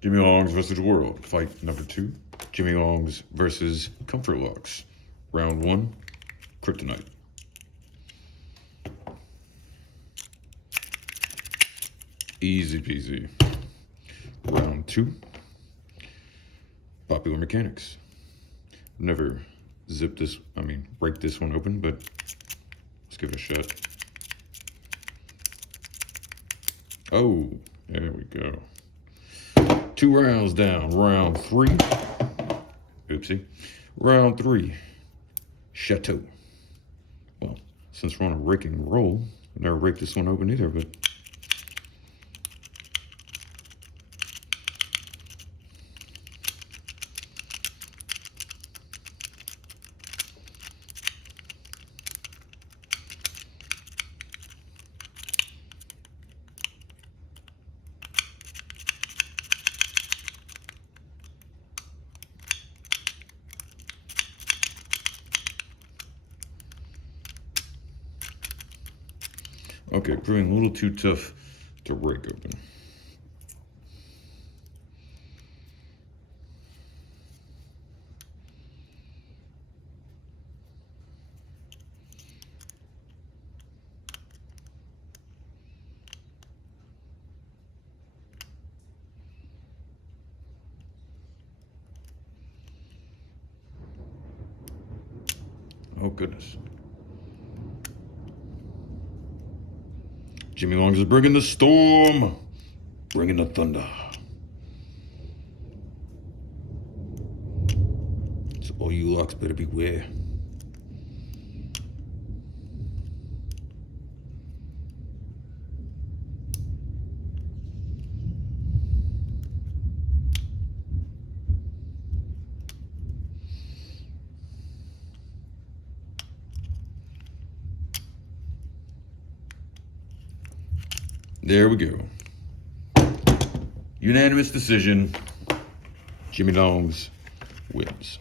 Jimy Longs versus the World. Fight number 2. Jimy Longs versus Comfort Locks. Round 1, Kryptonite. Easy peasy. Round 2, Popular Mechanics. Never break this one open, but let's give it a shot. Oh, there we go. 2 rounds down. Round 3. Oopsie. Round 3. Chateau. Well, since we're on a raking roll, I've never raked this one open either, but okay, proving a little too tough to rake open. Oh, goodness. Jimy Longs is bringing the storm, bringing the thunder. So all you locks better beware. There we go. Unanimous decision. Jimy Longs wins.